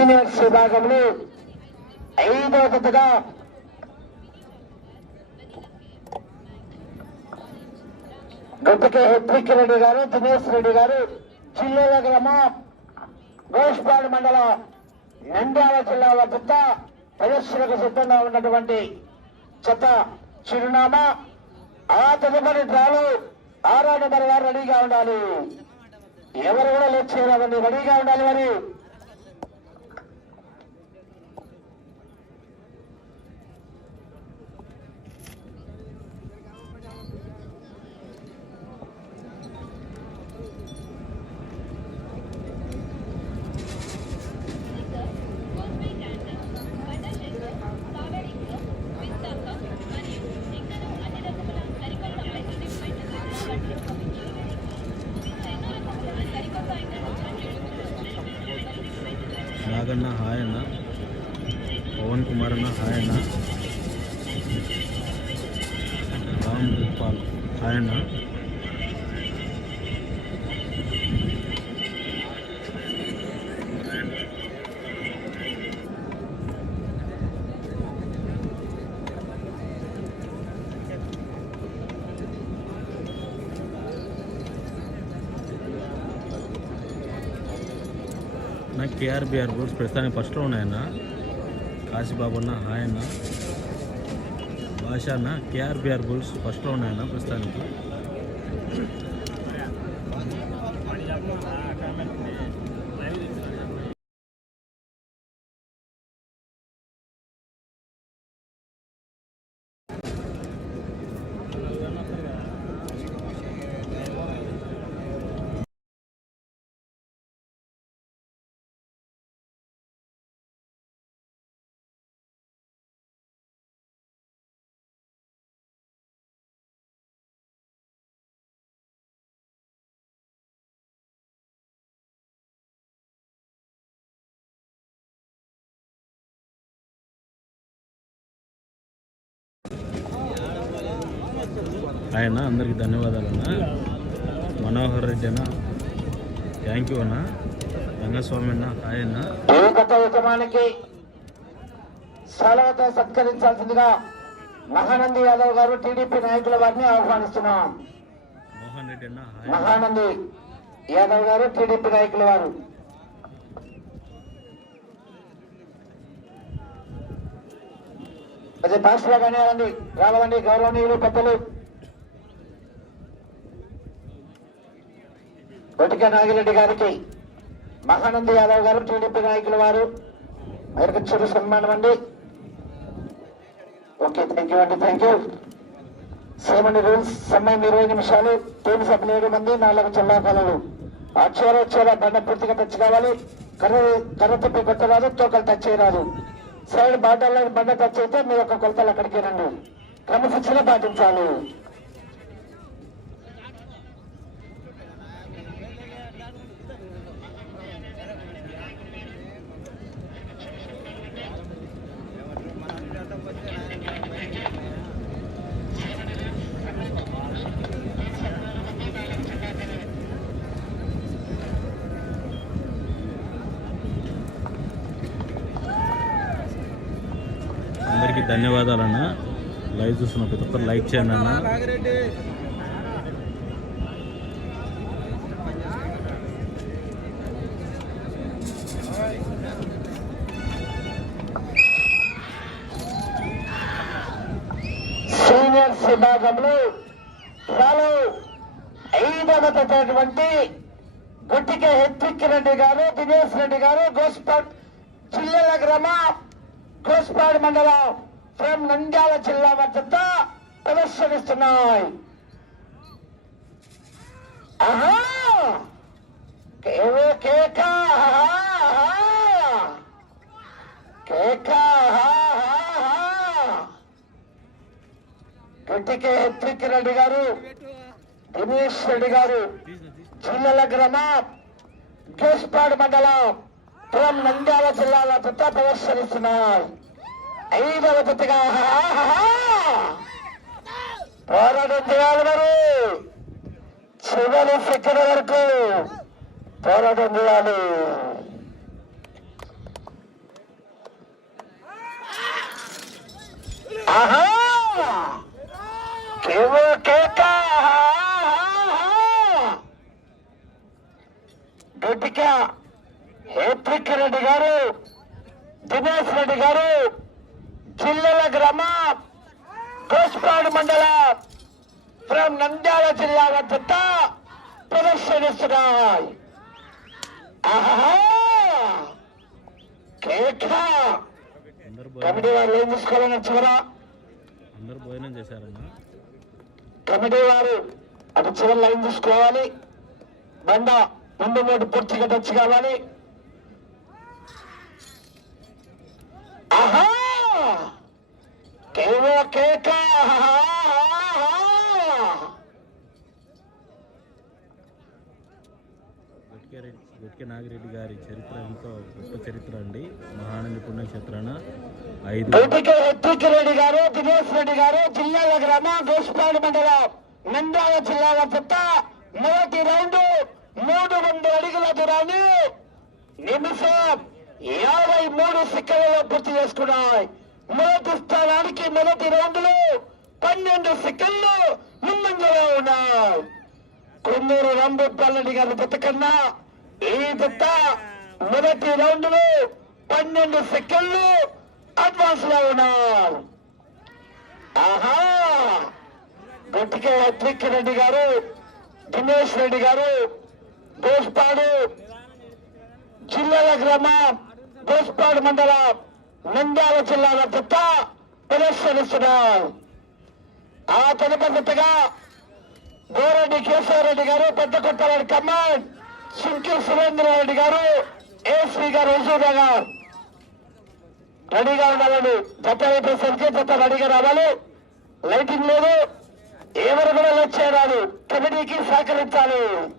Seniors విభాగంలో ఐదో జతగా గొప్పకే హెత్రిక్ రెడ్డి గారు దినేష్ రెడ్డి గారు జిల్లాల గ్రామం గోష్పాడు మండలం నంద్యాల జిల్లా వద్ద ప్రదర్శనకు సిద్ధంగా ఉన్నటువంటి చెత్త చిరునామా ఆ తదుపరి డ్రాలు ఆరో నెంబర్ వారు రెడీగా ఉండాలి. ఎవరు కూడా లేచి రెడీగా ఉండాలి మరి. అన్న హాయ్ అన్న. పవన్ కుమార్ అన్న హాయ్ అన్న. రామ్ గోపాల్ హాయ్ అన్న. నా కేఆర్బిఆర్ బోర్డ్స్ ప్రస్తుతానికి ఫస్ట్లో ఉన్నాయన్న. కాశీబాబు అన్న హాయ్ అన్న. భాష అన్న కేఆర్బిఆర్ బుల్స్ ఫస్ట్లో ఉన్నాయన్న ప్రస్తుతానికి. అన్న అందరికీ ధన్యవాదాలు అన్న మనోహర్ రెడ్డి అన్న థ్యాంక్ యూ అన్న రంగస్వామి అన్న యజమానికి సెలవుతో సత్కరించాల్సిందిగా మహానంది యాదవ్ గారు టీడీపీ నాయకుల వారిని ఆహ్వానిస్తున్నాం. మోహన్ రెడ్డి అన్న హాయ్ అన్న. మహానంది యాదవ్ గారు టీడీపీ నాయకుల వారు. అదే భాషలో కానివ్వండి రావండి గౌరవనీయులు పెద్దలు. బొటిక నాగిరెడ్డి గారికి మహానంద యాదవ్ గారు టీడీపీ నాయకుల వారు. ఆయనకు చిరు సన్మానం అండి. ఓకే థ్యాంక్ యూ అండి థ్యాంక్ యూ సెవెన్ రూల్స్ సమయం ఇరవై నిమిషాలు. టీం సభ్యులు ఏడు మంది నాలుగు చల్లాకాలలు ఆ చీర చీర బండ పూర్తిగా టచ్ కావాలి కర్ర కర్ర తిప్పి కొట్టరాదు తోకలు టచ్ చేయరాదు. సైడ్ బాటల్లో బండ టచ్ అయితే మీ యొక్క కొలతలు అక్కడికి రండి. క్రమశిక్షణ పాటించాలి. చూస్తున్న ప్రతి ఒక్కరు లైక్ చేయండి అన్న. సీనియర్స్ విభాగంలో వాళ్ళు ఐదవ తరగతి గుట్టిక హెత్రిక్ రెడ్డి గారు దినేష్ రెడ్డి గారు గోస్పాడ్ జిల్లాల గ్రామ గోస్పాడ్ మండలం. ఫ్రమ్ నంద్యాల జిల్లా వద్ద ప్రదర్శనిస్తున్నాయి. ఆహా! కేవో కేక ఆహా, గట్టికే హెత్రిక్ రెడ్డి గారు దినేష్ రెడ్డి గారు జిల్లల గ్రామం గేస్పాడు మండలం పురం నంద్యాల జిల్లాల జత ప్రదర్శనిస్తున్నారు ఐదవ పుత్తిగా పోరాటం చేయాలి మరి. చివరి సెకండ్ వరకు పోరాటం చేయాలి ఆహా! కేక గట్టిగా హేత్రిక్ రెడ్డి గారు దినేష్ రెడ్డి గారు జిల్లెల గ్రామం కోస్పాడు మండలం ఫ్రమ్ నంద్యాల జిల్లా వద్ద ప్రదర్శనిస్తున్నాయి. కమిటీ వారు ఏం తీసుకోవాలని చివరా అందరు భోజనం చేశారన్నా కమిటీ వారు అటు చివరి లైన్ తీసుకోవాలి. బండ ముందు మూడు పూర్తిగా టచ్ కావాలి. ఆహా! గట్కే రెడ్డి గట్కే నాగిరెడ్డి గారి చరిత్ర ఎంతో గొప్ప చరిత్ర అండి. మహానంది పుణ్యక్షేత్రాన ఐదు రెడ్డి గారు దినేష్ రెడ్డి గారు జిల్లాల గ్రామం గోస్పాడు మండలం నంద్యాల జిల్లాల చెత్త మొదటి రౌండ్ మూడు వందల అడుగుల దూరాన్ని నిమిషం యాభై మూడు సెకండ్లలో పూర్తి చేసుకున్నాయి. మొదటి స్థానానికి మొదటి రౌండ్లో పన్నెండు సెకండ్లు ముందంజలో ఉన్నారు కొందరు రంబుప్పల్లని గారి జత కన్నా ఈ జత మొదటి రౌండ్లో పన్నెండు సెకండ్లు అడ్వాన్స్లో ఉన్నారు ఆహా! గట్టికే హత్రిక్ రెడ్డి గారు దినేష్ రెడ్డి గారు దోస్పాడు జిల్లాల గ్రామం దోస్పాడు మండలం నంద్యాల జిల్లా జత ప్రదర్శనిస్తున్నారు ఆ తదుపరిగా గోరెడ్డి కేశవరెడ్డి గారు పెద్ద కొట్టారెడ్డి కమాండ్ సుంకి సురేంద్రారెడ్డి గారు ఏసీ గారు హుజూరా గారు రెడీగా ఉండాలండి. జత అయిపోయేసరికి జత రెడీగా రావాలి. లైటింగ్ లేదు. ఎవరు కూడా లెట్ చేయరాదు. కమిటీకి సహకరించాలి.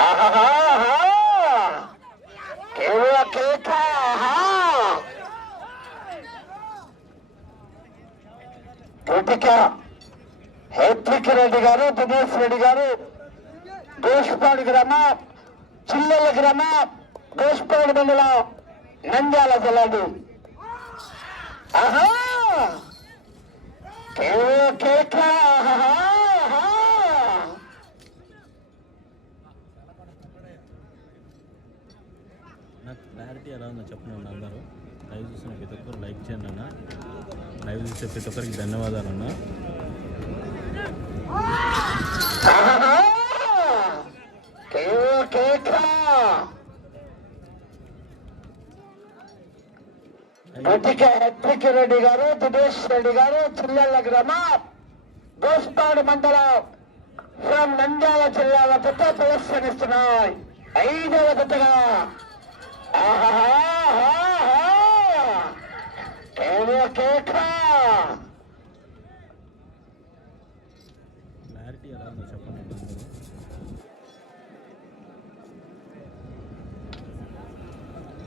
ఆహాహా! కేవల రెడ్డి గారు దినేష్ రెడ్డి గారు దోషపాడు గ్రామ చిల్లెల గ్రామ దోషపాడు మండలం నంద్యాల జిల్లాది ఆహా కేక ఆహా! ఎలా ఉందో చెప్పండి అందరూ. లైవ్ చూసిన ప్రతి ఒక్కరు లైక్ చేయండి అన్న. లైవ్ చూసే ప్రతి ఒక్కరికి ధన్యవాదాలు అన్న. ఆహా! రెడ్డి గారు దినేష్ రెడ్డి గారు చిల్లెళ్ళ గ్రామం గోస్పాడు మండలం ఫ్రమ్ నంద్యాల జిల్లా వద్ద ప్రదర్శనిస్తున్నాయి ఐదవ జతగా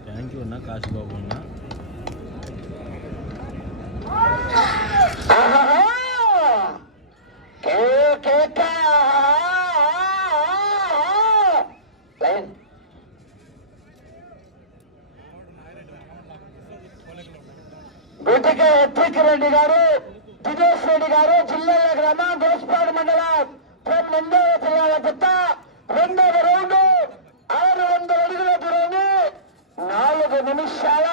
థ్యాంక్ యూ అన్న కాశీబాబు అన్న గుంటక హెత్రిక్ రెడ్డి గారు దినేష్ రెడ్డి గారు జిల్లాల గ్రామం గోస్పాడు మండలం. ఫ్రమ్ ముందే జిల్లాల చెత్త రెండవ రౌండ్ ఆరు వందల అడుగుల దూరాన్ని నాలుగు నిమిషాల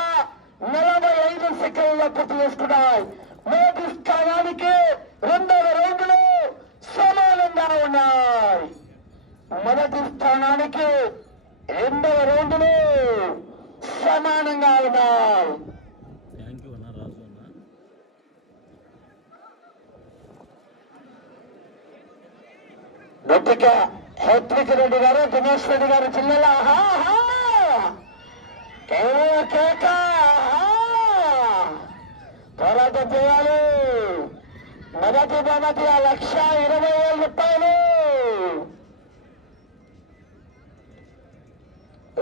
నలభై ఐదు సెకండ్ల పూర్తి చేసుకున్నాయి. మొదటి స్థానానికి రెండవ రౌండ్లు సమానంగా ఉన్నాయి. మొదటి స్థానానికి రెండవ రౌండ్లు సమానంగా ఉన్నాయి థ్యాంక్ యూ అన్న రాజు అన్న గొప్పిక హేత్రిక్ రెడ్డి గారు దినేష్ రెడ్డి గారు జిల్లాల పోరాటం చేయాలి. మొదటి బహుమతి ఆ లక్ష ఇరవై వేల రూపాయలు.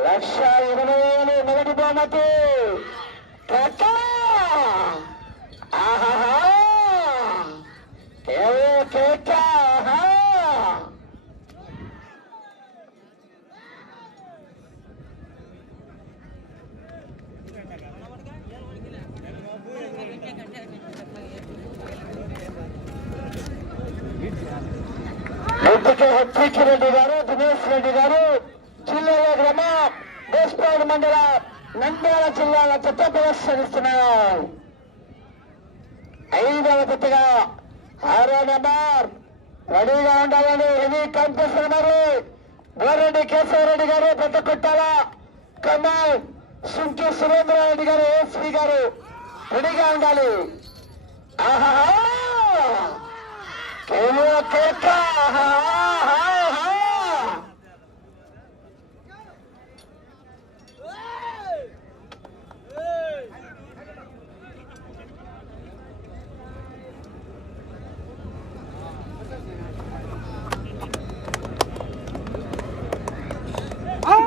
లక్ష ఇరవై వేలు మొదటి బహుమతి. కేక! ఆహాహా! కేక ఆహా! హెచ్కి రెడ్డి గారు దినేష్ రెడ్డి గారు జిల్లాలో గ్రామ దేశపాడు మండల నంద్యాల జిల్లాల చెత్త ప్రదర్శనిస్తున్నారు ఐదవ జతగా ఆరో నెంబర్ రెడీగా ఉండాలని హెవీ కాంపిటీషన్ మరి గోరెడ్డి కేశవరెడ్డి గారు పెద్ద కొట్టాల కమాల్ సుంకి సురేంద్రారెడ్డి గారు ఏఎస్పీ గారు రెడీగా ఉండాలి ఆహా కేవో కేక ఆహా, ఆహా.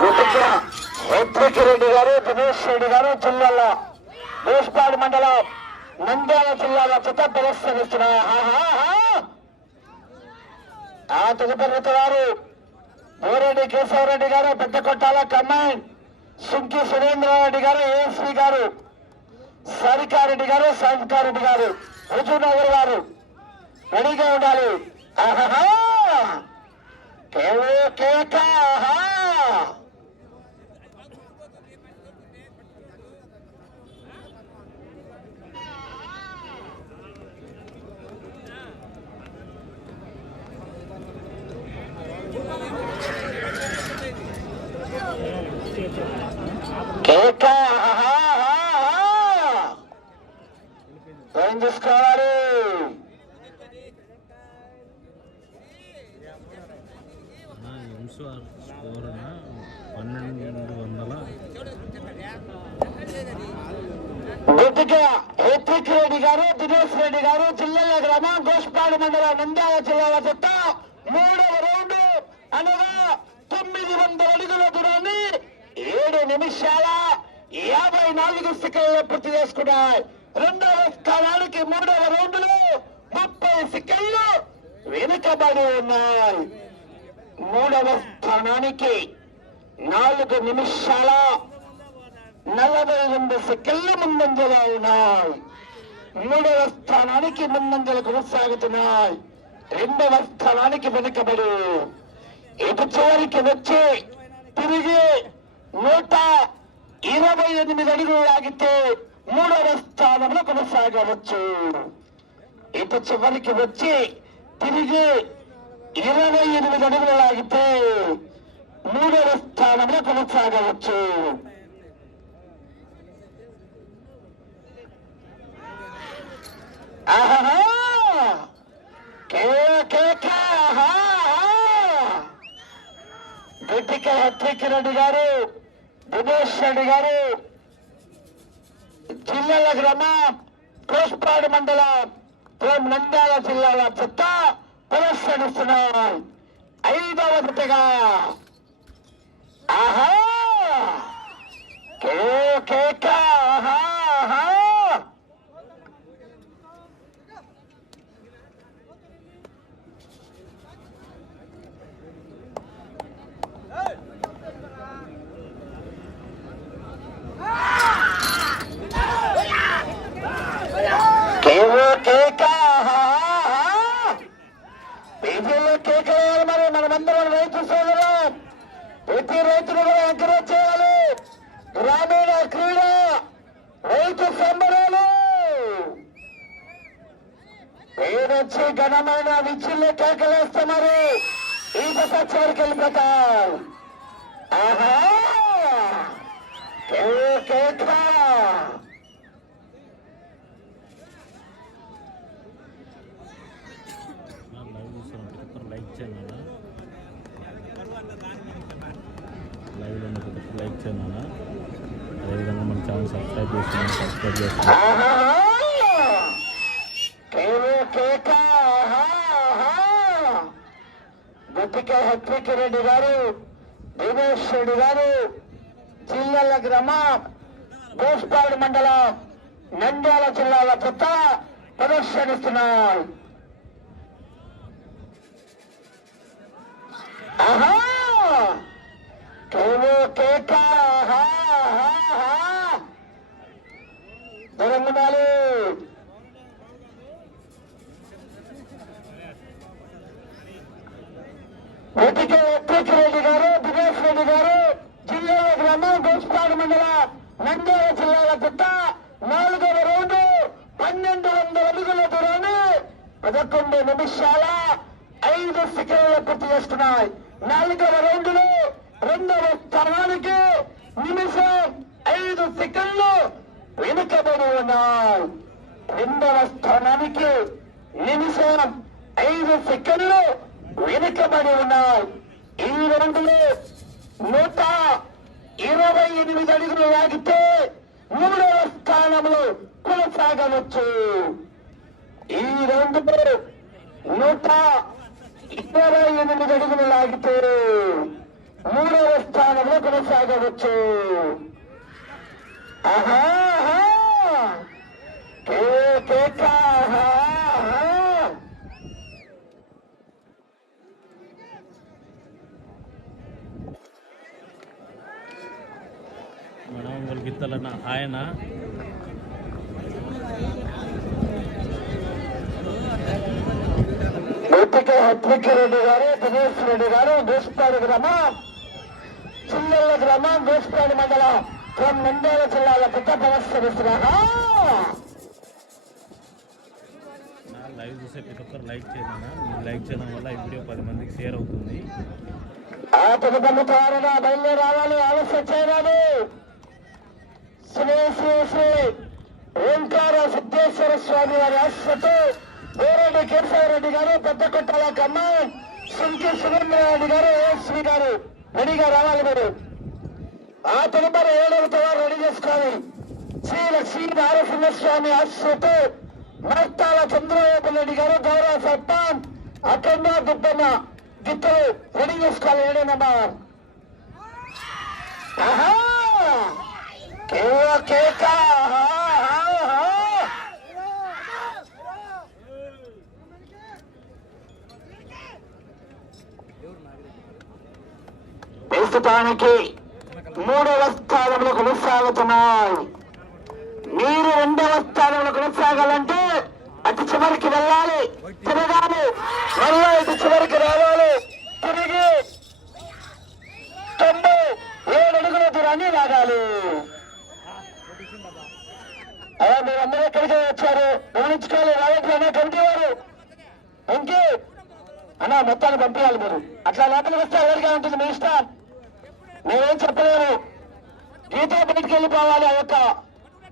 గుర్తుగా హెత్రికి రెడ్డి గారు రెడ్డి గారు జిల్లాలో దేశపాడు మండలం నంద్యాల జిల్లాలో చిత్త ప్రదర్శనిస్తున్నారు ఆ తదుపరి వారు బోరెడ్డి కేశవరెడ్డి గారు పెద్ద కొట్టాల కమాండ్ సుంకి సురేంద్రారెడ్డి గారు ఏఎస్పీ గారు సరికారెడ్డి గారు సంకారెడ్డి గారు హుజూర్నగర్ గారు రెడీగా ఉండాలి. ఆహా కేవో కేక ఆహా కేక ఆహా, ఆహా. ఏం తీసుకోవాలి ఎంసీఆర్ స్కోర్ పన్నెండు వందల గుర్తుగా హేత్రిక్ రెడ్డి గారు దినేష్ రెడ్డి గారు జిల్లాల గ్రామం గోష్పాడు మండలం నంద్యాల జిల్లాల చెత్త మూడవ రౌండ్ అనగా తొమ్మిది వందల అడుగుల దూరాన్ని ఏడు నిమిషాల యాభై నాలుగు సెకండ్లు పూర్తి చేసుకున్నాయి. రెండవ స్థానానికి మూడవ రౌండ్లో ముప్పై సెకండ్లు వెనుకబడి ఉన్నాయి. మూడవ స్థానానికి నాలుగు నిమిషాల నలభై రెండు సెకండ్లు ముందంజలో ఉన్నాయి. మూడవ స్థానానికి ముందంజలు కొనసాగుతున్నాయి. రెండవ స్థానానికి వెనుకబడి. ఇటు చివరికి వచ్చి తిరిగి నూట ఇరవై ఎనిమిది అడుగులు లాగితే మూడవ స్థానంలో కొనసాగవచ్చు. ఇటు చివరికి వచ్చి తిరిగి ఇరవై ఎనిమిది అడుగులు లాగితే మూడవ స్థానంలో కొనసాగవచ్చు ఆహా కే కే కే ఆహా గట్టిక హత్రికి రెడ్డి గారు దినేష్ రెడ్డి గారు జిల్లాల గ్రామం కోస్పాడు మండలం ప్రేమ్ నంద్యాల జిల్లాల చెత్త ప్రదర్శనిస్తున్నారు ఐదవ జతగా ఆహా! కే కేక ఆహా ఆహా కేవో కేక మరి రైతు సోదరం ప్రతి రైతును కూడా ఎంకరేజ్ చేయాలి గ్రామీణ క్రీడ రైతు సంబరాలు పేరొచ్చి ఘనమైన విచ్చుల్లో కేకలేస్తున్నారు ఈత సత్యానికి వెళ్ళిపోతాం ఆహా! లైక్ చేయండి లైవ్లో లైక్ చేయండి అదేవిధంగా మన ఛానల్ సబ్స్క్రైబ్ చేసుకోండి సబ్స్క్రైబ్ చేసుకోండి. గుట్టిక హెత్రిక్ రెడ్డి గారు దినేష్ రెడ్డి గారు జిల్లాల గ్రామ గోస్పాడు మండలం నంద్యాల జిల్లాల చెత్త ప్రదర్శనిస్తున్నారు. ఆహా! కేవో కేకా ఆహా ఆహా ఆహా దూరం ఉండాలి వందల అడుగుల దూరాన్ని పదకొండు నిమిషాల ఐదు సెకండ్లు పూర్తి చేస్తున్నాయి నాలుగవ రౌండ్లో రెండవ స్థానానికి నిమిషం ఐదు సెకండ్లు వెనుకబడి ఉన్నాయి రెండవ స్థానానికి నిమిషం ఐదు సెకండ్లు వెనుకబడి ఉన్నాయి ఈ రౌండ్లో నూట ఇరవై ఎనిమిది అడుగులు లాగితే మూడవ స్థానంలో కొనసాగవచ్చు. ఈ రెండు నూట ఇరవై ఎనిమిది అడుగులు లాగితే మూడవ స్థానంలో కొనసాగవచ్చు. ఆహా మనం ఒలిగిత్తలన్న ఆయన గొట్టిక హత్విక్ రెడ్డి గారు దినేష్ రెడ్డి గారు దోస్పాడు గ్రామం. చిల్లెళ్ళ గ్రామం దోస్పాడు మండలం. ఫ్రమ్ నంద్యాల జిల్లాల పెద్ద ప్రదర్శనిస్తున్నా నా లైవ్ చూసే ప్రతి ఒక్కరు లైక్ లైక్ చేయడం వల్ల ఈ వీడియో పది మందికి షేర్ అవుతుంది. బయలుదేరి రావాలి ఆలస్యం చేయరాదు. శ్రీ శ్రీ శ్రీ ఓంకార సిద్ధేశ్వర స్వామి వారి ఆశతో గోరెడ్డి కేశవరెడ్డి గారు పెద్ద కొట్టాల కమ్మాయి సుంకి సురేంద్రరెడ్డి గారు శ్రీ గారు రెడీగా రావాలి మీరు ఆ తదుపరి ఏడవ తవారు రెడీ చేసుకోవాలి శ్రీ లక్ష్మీ నారసింహస్వామి ఆశతో మర్తాల చంద్రబాబు రెడ్డి గారు గౌరవ సర్పంచ్ అఖండ దుబ్బమ్మ గిత్తలు రెడీ చేసుకోవాలి ఏడేనమ్మా ఆహా! కేక ఆహా. ప్రస్తుతానికి మూడవ స్థానంలో కొనసాగుతున్నాయి. మీరు రెండవ స్థానంలో కొనసాగాలంటే అటు చివరికి వెళ్ళాలి. తిరగాలి. మళ్ళా ఇటు చివరికి రావాలి. తిరిగి తొంభై ఏడు అడుగుల దూరాన్ని లాగాలి. అలా మీరు అందరూ ఎక్కడికి వచ్చారు? గమనించుకోవాలి. రావట్లనే కమిటీ వారు ఇంకే. అన్న మొత్తాన్ని పంపించాలి మీరు. అట్లా లోపలికి వస్తే ఎవరిగా ఉంటుంది మీ ఇష్టం? నేనేం చెప్పలేను. గీత బయటికి వెళ్ళిపోవాలి ఆ యొక్క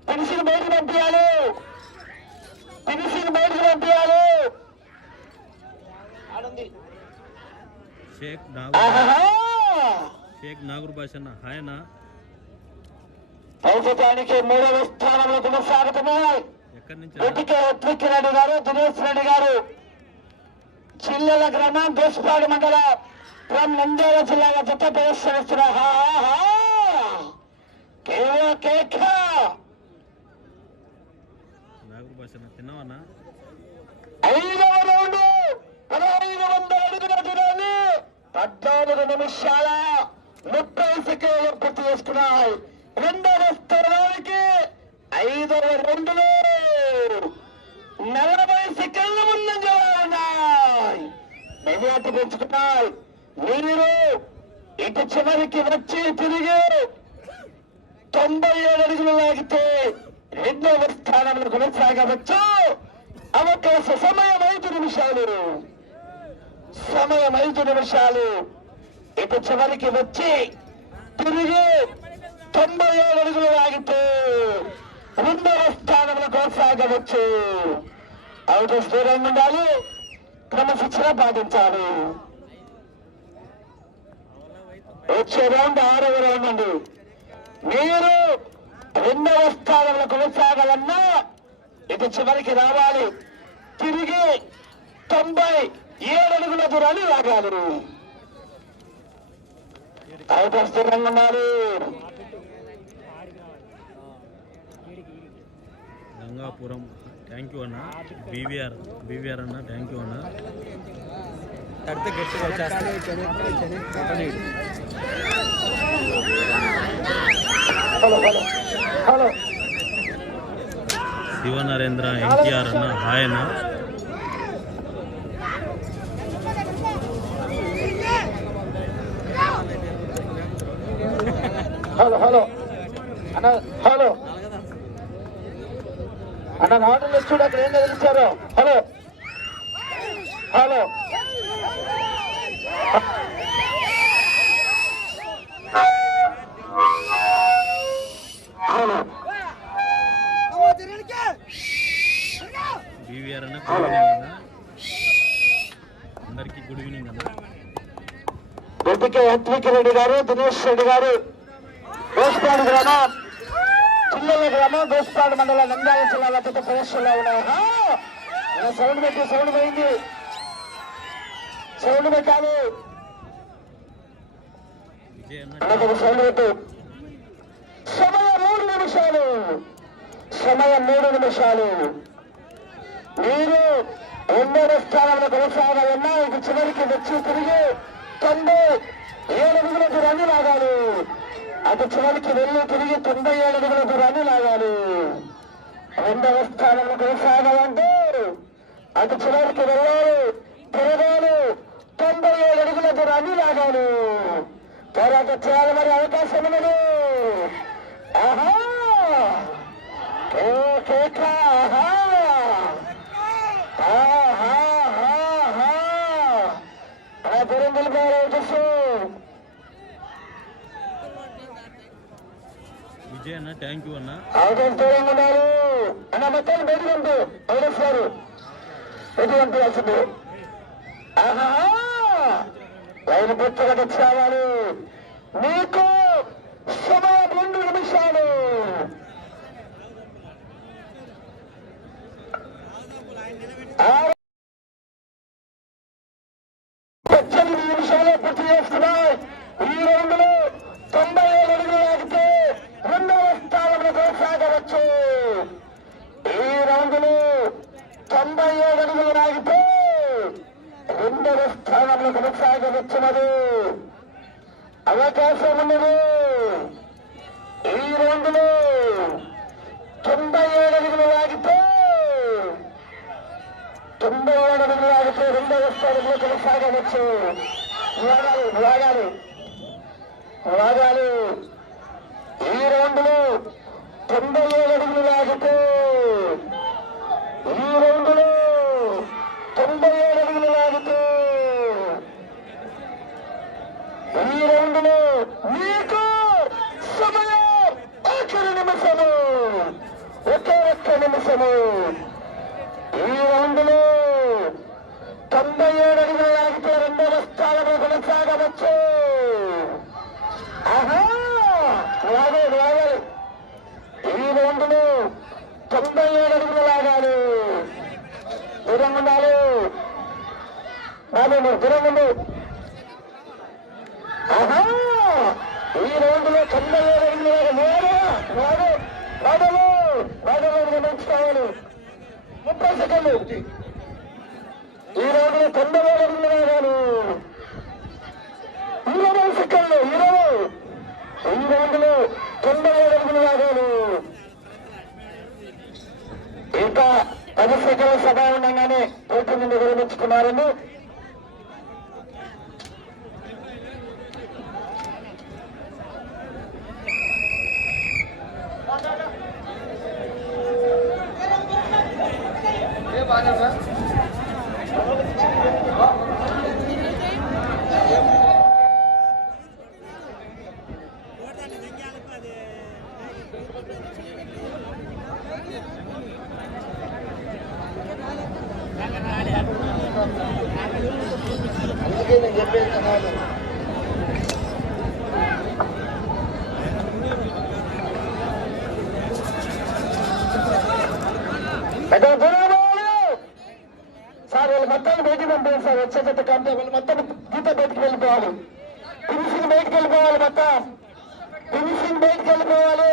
పెన్సిల్ బయటకు పంపించాలి పెన్సిల్ బయటకు పంపించాలి. షేక్! షేక్ నాగూర్ ఆయన ప్రస్తుతానికి మూడవ స్థానంలో కొనసాగుతున్నాయి. ఉత్విక్ రెడ్డి గారు దినేష్ రెడ్డి గారు. చిల్లెల గ్రామం దోసుపాడు మండలం. కేక. నాగూర్ భాష అన్న? తిన్నావన్నా ఐదవ రౌండ్. పదహైదు వందల అడుగుల దూరాన్ని పద్నాలుగు నిమిషాల ముప్పై సెకండ్లు పూర్తి చేసుకున్నాయి. రెండవ స్థానానికి ఐదవ రౌండ్లో నలభై సెకండ్ల ముందంజలో ఉన్నాయి. మెజార్టీ పెంచుకున్నాయి మీరు ఇటు చివరికి వచ్చి తిరిగి తొంభై ఏడు అడుగులు లాగితే రెండవ స్థానంలో కొనసాగవచ్చు. అవకాశ సమయం ఐదు నిమిషాలు. సమయం ఐదు నిమిషాలు. ఇటు చివరికి వచ్చి తిరిగి తొంభై ఏడు అడుగులు లాగితే రెండవ స్థానంలో కొనసాగవచ్చు. అవుట్ దూరంగా ఉండాలి. క్రమశిక్షణ పాటించాలి. వచ్చే రౌండ్ ఆరవ రౌండ్ అండి మీరు రెండవ స్థానంలో కొనసాగాలన్నా ఇది చివరికి రావాలి. తిరిగి తొంభై ఏడు అడుగుల దూరాన్ని లాగాలి. అయితే స్థిరంగా ఉన్నారు గంగాపురం థ్యాంక్ యూ అన్న. బీవీఆర్ బీవీఆర్ అన్న థ్యాంక్ యూ అన్న. తడితే గట్టిగా వచ్చేస్తాయి. Hello hello hello Shiva Narendra NTR అన్న హాయ్ అన్న హలో హలో. అన్న హలో. అన్న ఆటోలు చూడు అక్కడ ఏం హలో హలో. హలో. బీవీఆర్ అన్న గుడ్ ఈవినింగ్ అన్న. అందరికీ గుడ్ ఈవినింగ్ అన్న. గొడ్డికి హత్విక్ రెడ్డి గారు దినేష్ రెడ్డి గారు గోస్పాడు గ్రామం చిల్లల గ్రామం గోస్పాడు మండలం నంద్యాల జిల్లాలో పెద్ద ప్రదర్శనలో ఉన్నాయి. సౌండ్ పెట్టి సౌండ్ పోయింది. సౌండ్ పెట్టాలి. విజయ్ సౌండ్ పెట్టు. సమయం మూడు నిమిషాలు. సమయం మూడు నిమిషాలు. మీరు రెండవ స్థానంలో కొనసాగాలన్నా ఇది చివరికి వచ్చి తిరిగి తొంభై ఏడు అడుగుల దూరాన్ని లాగాలి. అటు చివరికి వెళ్ళి తిరిగి తొంభై ఏడు అడుగుల దూరాన్ని లాగాలి. రెండవ స్థానంలో కొనసాగాలంటే అటు చివరికి వెళ్ళాలి తిరగాలి. తొంభై ఏడు అడుగుల దూరాన్ని లాగాలి పోరాటం చేయాలి మరి అవకాశం ఉన్నది. ఆహా! విజయ్ అన్న థ్యాంక్ యూ అన్న. అవకాశం ఉన్నారు అన్న మొత్తం బయటకు పైరేస్తారు బయటకు పంపించాల్సింది ఆహా! రైలు పుస్తకం తెచ్చావాలి మీకు సమయం రెండు నిమిషాలు ఆ రెండవ స్థానంలో కొనసాగవచ్చు. లాగాలి లాగాలి లాగాలి ఈ రౌండ్లు తొంభై ఏడు అడుగులు లాగితే. ఈ రౌండ్లు తొంభై ఏడు అడుగులు లాగితే. ఈ రౌండ్లు మీకు సమయం. ఆఖరి నిమిషము. ఒకే ఒక్క నిమిషము. ఇరవై ఏడు అడుగుల లాగితే రెండవ స్థానంలో కొనసాగవచ్చు లాగే లాగాలి ఈ రౌండ్లో తొంభై ఏడు అడుగులు లాగాలి దూరంగా ఉండాలి. బాబు దూరంగా ఉండు. ఈ రోజులో తొంభై ఏడు అడుగులు లాగా వాడు వాడలు వాడలు గమనించుకోవాలి ముప్పై సెకండ్లు. ఈ రోజులో తొంభై ఇరవై సెకండ్లు ఇరవై. ఈ రోజులో తొంభై ఏడు అడుగులు ఇంకా పది సెకండ్ల సభ ఉండగానే కోర్టు నుండి విరమించుకున్నారని అందుకే నేను చెప్పేది కదా సార్ వాళ్ళు మొత్తం బయటికి పంపారు సార్ వచ్చేటట్టు కంటే వాళ్ళు మొత్తం గీత బయటికి వెళ్ళిపోవాలి ఫినిషింగ్ బయటికి వెళ్ళిపోవాలి మొత్తం ఫినిషింగ్ బయటికి వెళ్ళిపోవాలి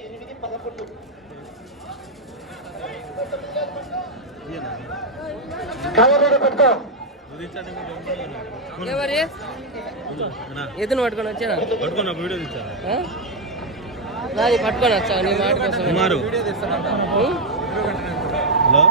ఎనిమిది పదకొండు కవర్ పెట్టుకో ఉదయించండి మీరు ఎవరు? ఎవరి అన్నా, ఎదును పట్టుకొని వచ్చానా పట్టుకో నాకు వీడియో తీస్తాను ఆ? వచ్చా నీ మాట కోసం? హలో?